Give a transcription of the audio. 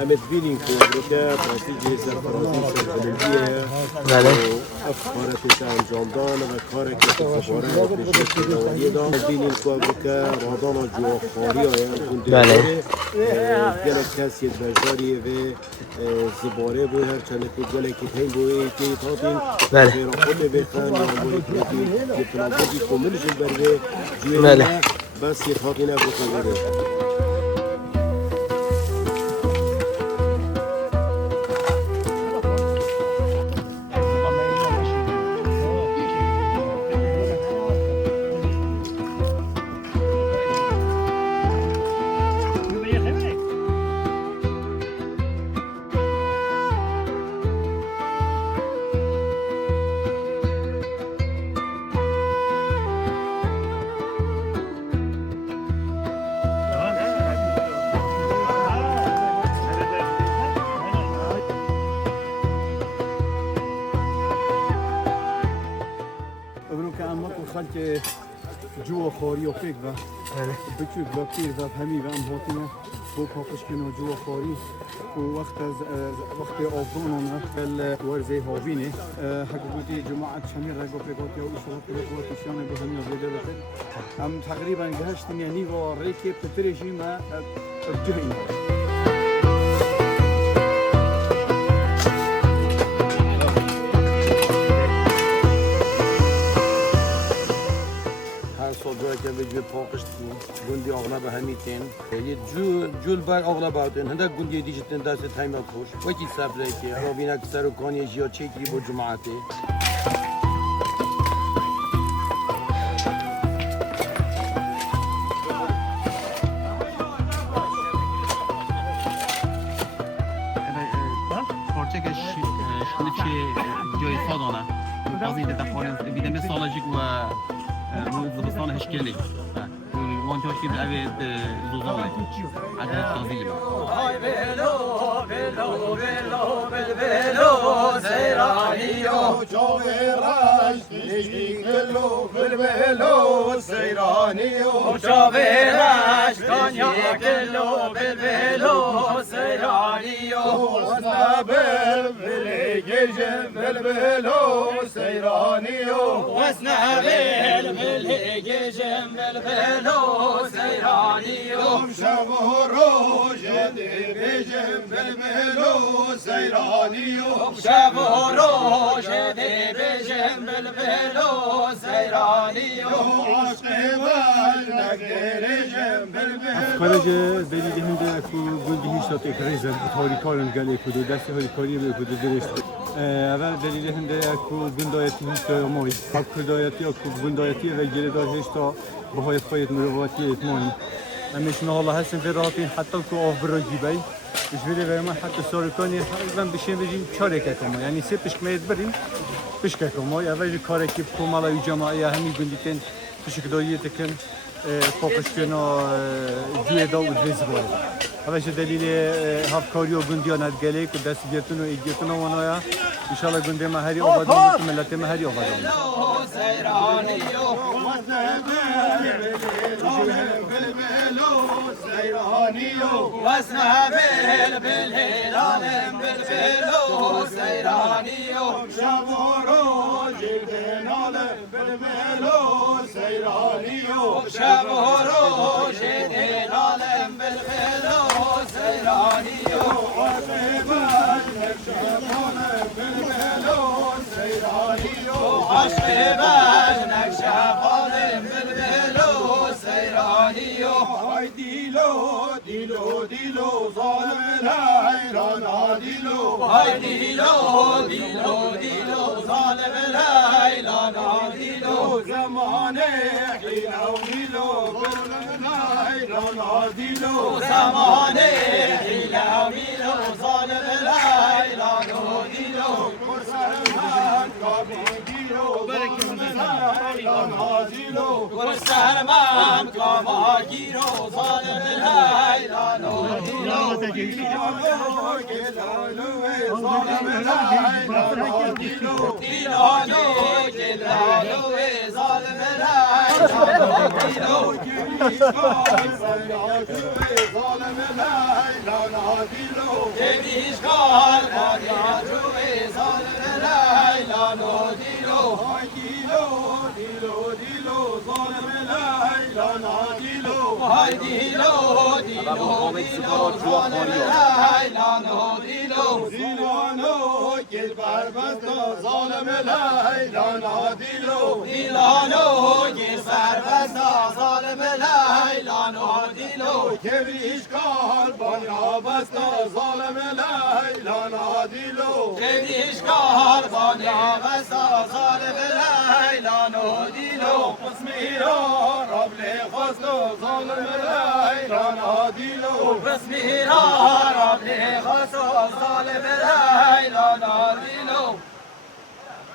همت بینیم که امریکا پاسی جیزه فرازی سرگلندیه افکارتش انجام دان و کاری که خباره پیشت دواریه دان بینیم که امریکا رادان جواخاری آیان کنده گل کسی بجاری و زباره بوی هر چند گل که تیم بوی که تاتین غیر خود بخن یا بوی که پلانتی کاملش برده جویه بس یه تاتین افریقا که جوا خاری و فکر و بچوک و پیر و همی و ام هاتینه با پاپش کنه جوا خاری و وقت آفران کل ورزه هاوینه حکومتی جماعت شمیر رگو پیگاتی و اشتراک پیگاتی شانه به همین آزاده بسید هم تقریبا گهشتیم یعنی و ریکی پترشی ما جهیم صدای که به جو پاکش گندی آغنا به همیتین یه جول بر آغنا باودن هنده گندی دیجتن دست تایمه خوش وکی سبره که رابینه که سر و کانی جیا چکری با جماعته پارچه شنچه جای سادانه بازی دفعه بیدم سالجیک و زبستان هشکلی وان جاشی به زوزانه عدد تازیلی های بلو بلو بلو بلو سیرانیو جاوی راش نشتی کلو بلو سیرانیو جاوی راش کانیا کلو بلو سیرانیو وزنابل بلگیجم بلو سیرانیو وزنابل بلگیجم بلو سیرانیو شب و روز دی بیجم بلو سیرانیو شب و روز دی بیجم بلو سیرانیو عشق بال نگریجم خارج دلیل هنده اکو گندی هیچ اکریزن تاری کارن گلی کدو دست هایی کاری به کدو درست اول دلیل هنده اکو گندایتی هیچ مای حق کردایتی اکو گندایتی و گردار هیچ تا بهای فاید مرواتی اتمانی همیشه الله هستن في راتين حتى كو اوف برجيبي مش بيدي ما حتى سوريكوني حقا بشين بيجي شارككم يعني سيبش ما يدبرين بشككم يا باجي كاركيب كم على جماعه همي قنديتين بشكدويتكن فوقش كانوا جويدا ودريزبول هذا دليل هافكاري وغنديان هتجلي كداس جيتونو ايجيتونو ونايا ان شاء الله غندي ما هري اوبادون ملت ما هري اوبادون واسمها بالهلال بالبلو سيرانيو شابورو جلدنال بالبلو سيرانيو شابورو جلدنال بالبلو سيرانيو عشبال نكشفون بالبلو سيرانيو عشبال نكشفون بالبلو سيرانيو هاي ديلو ديلو ظالم الهيران ديلو هاي ديلو ظالم الهيران ديلو زمانه حيلة وميلو ظالم الهيران ديلو زمانه حيلة وميلو ظالم الهيران ديلو دم کاما گیرو ظالم لیلان و دیلو دیلانو گلالو ظالم لیلان و دیلو دیلانو گلالو ظالم لیلان و دیلو ظالم لیلان و دیلو دیشکار باریاجوی ظالم لیلان و دیلو دیلو ظالم لیلان و دیلو های دیلو ظالم لیلان و دیلو دیلانو گل بربست ظالم لیلان و دیلو دیلانو گل بربست ظالم لیلان و دیلو کبریش کار بانیا بست ظالم لیلان و دیلو کبریش کار بانیا بست ظالم لیلان و دیلو قسم ایران رب خواست ظالم لیلان و دیلو قسم ایران رب خواست ظالم لیلان و دیلو